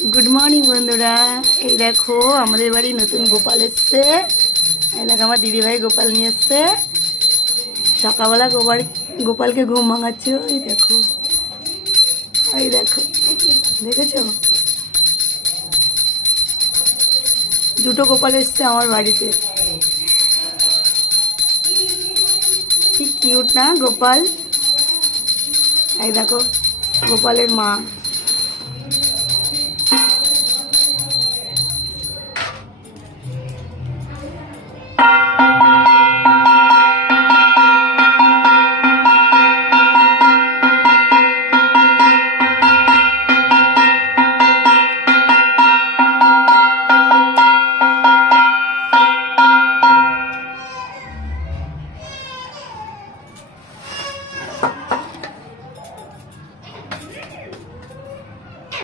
Good morning बंधुरा এই দেখো আমাদের বাড়ি নতুন গোপাল এসেছে। এই দেখো আমার দিদি ভাই গোপাল নিয়ে এসেছে। সকালবেলা গোপালকে ঘুম ভাঙাচ্ছে। এই দেখো দেখেছো দুটো গোপাল এসেছে আমার বাড়িতে। কি কিউট না গোপাল। এই দেখো গোপালের মা।